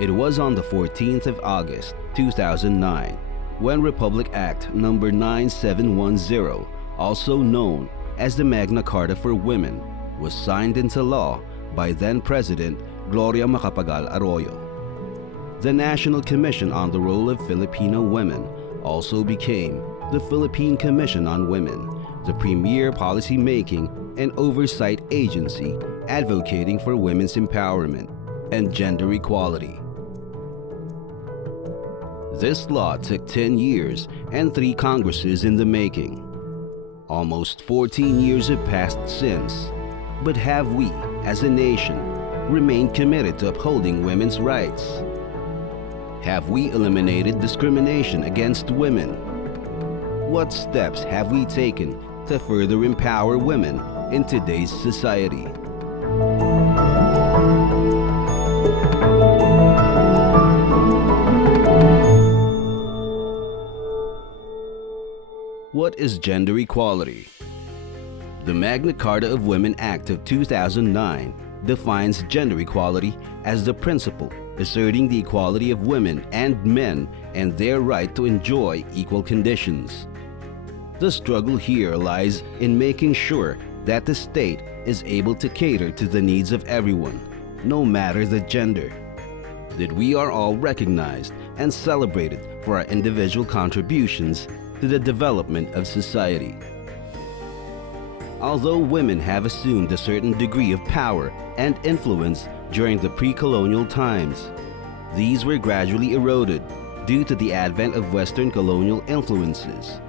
It was on the 14th of August, 2009, when Republic Act No. 9710, also known as the Magna Carta for Women, was signed into law by then-President Gloria Macapagal-Arroyo. The National Commission on the Role of Filipino Women also became the Philippine Commission on Women, the premier policy-making and oversight agency advocating for women's empowerment and gender equality. This law took 10 years and 3 Congresses in the making. Almost 14 years have passed since, but have we, as a nation, remained committed to upholding women's rights? Have we eliminated discrimination against women? What steps have we taken to further empower women in today's society? What is gender equality? The Magna Carta of Women Act of 2009 defines gender equality as the principle asserting the equality of women and men and their right to enjoy equal conditions. The struggle here lies in making sure that the state is able to cater to the needs of everyone, no matter the gender. That we are all recognized and celebrated for our individual contributions to the development of society. Although women have assumed a certain degree of power and influence during the pre-colonial times, these were gradually eroded due to the advent of Western colonial influences.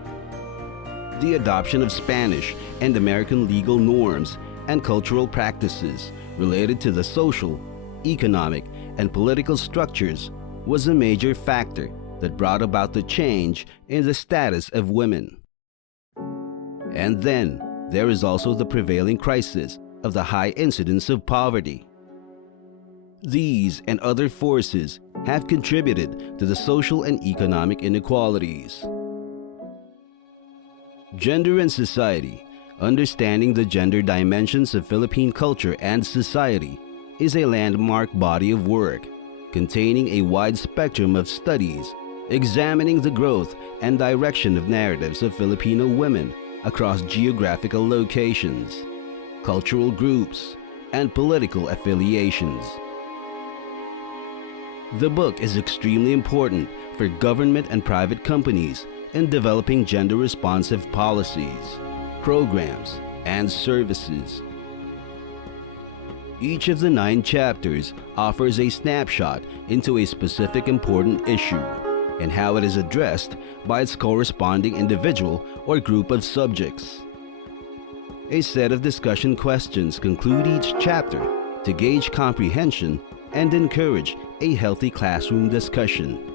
The adoption of Spanish and American legal norms and cultural practices related to the social, economic, and political structures was a major factor that brought about the change in the status of women. And then, there is also the prevailing crisis of the high incidence of poverty. These and other forces have contributed to the social and economic inequalities. Gender and Society, Understanding the Gender Dimensions of Philippine Culture and Society, is a landmark body of work containing a wide spectrum of studies examining the growth and direction of narratives of Filipino women across geographical locations, cultural groups, and political affiliations. The book is extremely important for government and private companies in developing gender-responsive policies, programs, and services. Each of the 9 chapters offers a snapshot into a specific important issue and how it is addressed by its corresponding individual or group of subjects. A set of discussion questions conclude each chapter to gauge comprehension and encourage a healthy classroom discussion.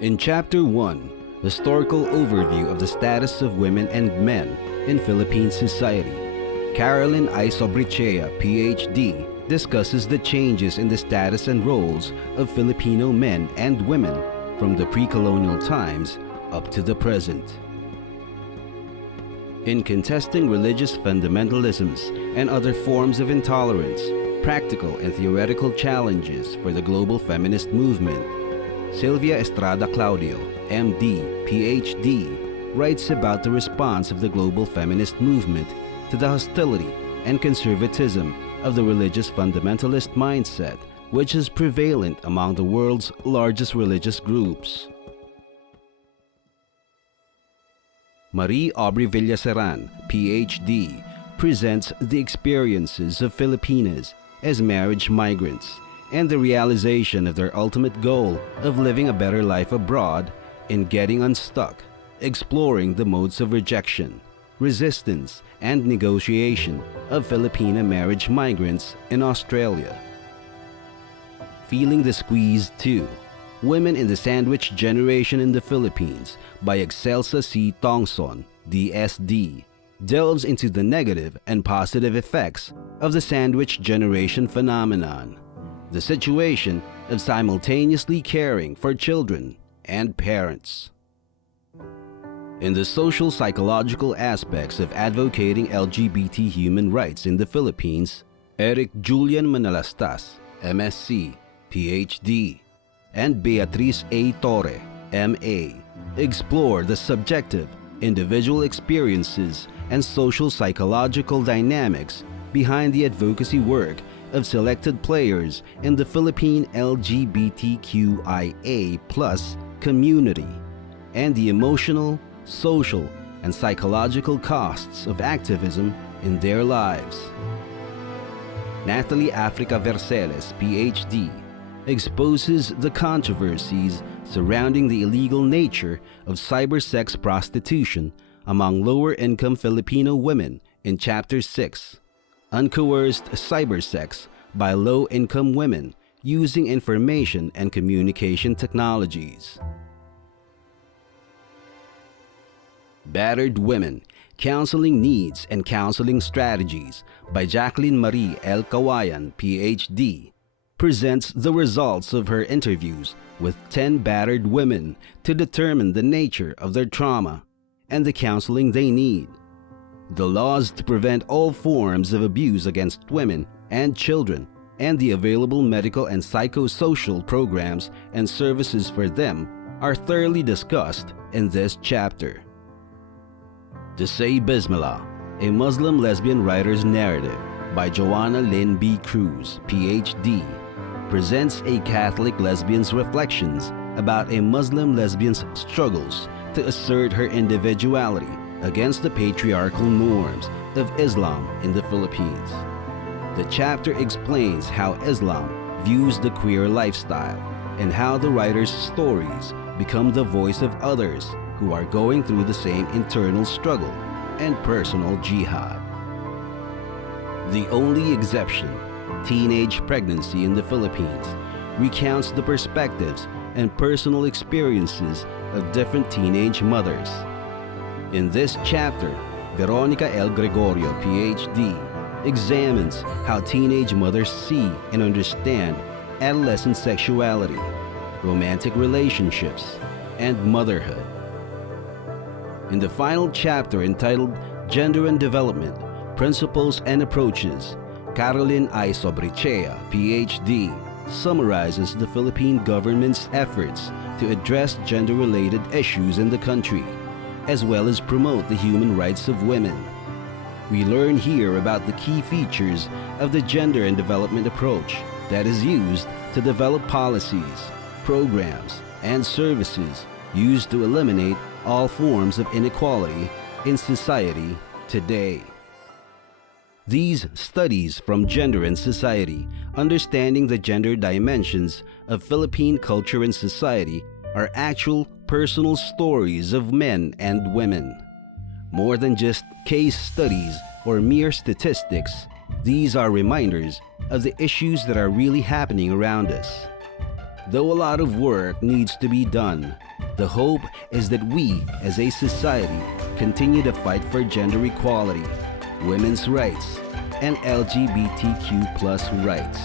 In Chapter 1, Historical Overview of the Status of Women and Men in Philippine Society, Carolyn I. Sobrichea, Ph.D., discusses the changes in the status and roles of Filipino men and women from the pre-colonial times up to the present. In Contesting Religious Fundamentalisms and Other Forms of Intolerance, Practical and Theoretical Challenges for the Global Feminist Movement, Sylvia Estrada Claudio, M.D., Ph.D., writes about the response of the global feminist movement to the hostility and conservatism of the religious fundamentalist mindset which is prevalent among the world's largest religious groups. Marie Aubrey Villaseran, Ph.D., presents the experiences of Filipinas as marriage migrants and the realization of their ultimate goal of living a better life abroad in Getting Unstuck, exploring the modes of rejection, resistance, and negotiation of Filipina marriage migrants in Australia. Feeling the Squeeze 2, Women in the Sandwich Generation in the Philippines by Excelsa C. Tongson, D.S.D., delves into the negative and positive effects of the sandwich generation phenomenon, the situation of simultaneously caring for children and parents. In the social psychological aspects of advocating LGBT human rights in the Philippines, Eric Julian Manalastas, MSc, PhD, and Beatriz A. Torre, MA, explore the subjective, individual experiences and social psychological dynamics behind the advocacy work of selected players in the Philippine LGBTQIA+ community and the emotional, social, and psychological costs of activism in their lives. Natalie Africa Verceles, PhD, exposes the controversies surrounding the illegal nature of cybersex prostitution among lower-income Filipino women in Chapter 6, Uncoerced Cybersex by Low-Income Women Using Information and Communication Technologies. Battered Women, Counseling Needs and Counseling Strategies by Jacqueline Marie L. Kawayan, PhD, presents the results of her interviews with 10 battered women to determine the nature of their trauma and the counseling they need, the laws to prevent all forms of abuse against women and children, and the available medical and psychosocial programs and services for them are thoroughly discussed in this chapter. 𝘚𝘰𝘠 Bismillah, a Muslim lesbian writer's narrative by Joanna Lynn B. Cruz, PhD, presents a Catholic lesbian's reflections about a Muslim lesbian's struggles to assert her individuality against the patriarchal norms of Islam in the Philippines. The chapter explains how Islam views the queer lifestyle and how the writer's stories become the voice of others who are going through the same internal struggle and personal jihad. The only exception, teenage pregnancy in the Philippines, recounts the perspectives and personal experiences of different teenage mothers. In this chapter, Veronica L. Gregorio, PhD, examines how teenage mothers see and understand adolescent sexuality, romantic relationships, and motherhood. In the final chapter entitled Gender and Development, Principles and Approaches, Caroline I. Sobrichea, PhD, summarizes the Philippine government's efforts to address gender-related issues in the country, as well as promote the human rights of women. We learn here about the key features of the gender and development approach that is used to develop policies, programs, and services used to eliminate all forms of inequality in society today. These studies from Gender and Society, understanding the gender dimensions of Philippine culture and society, are actual personal stories of men and women. More than just case studies or mere statistics, these are reminders of the issues that are really happening around us. Though a lot of work needs to be done, the hope is that we, as a society, continue to fight for gender equality, women's rights, and LGBTQ+ rights.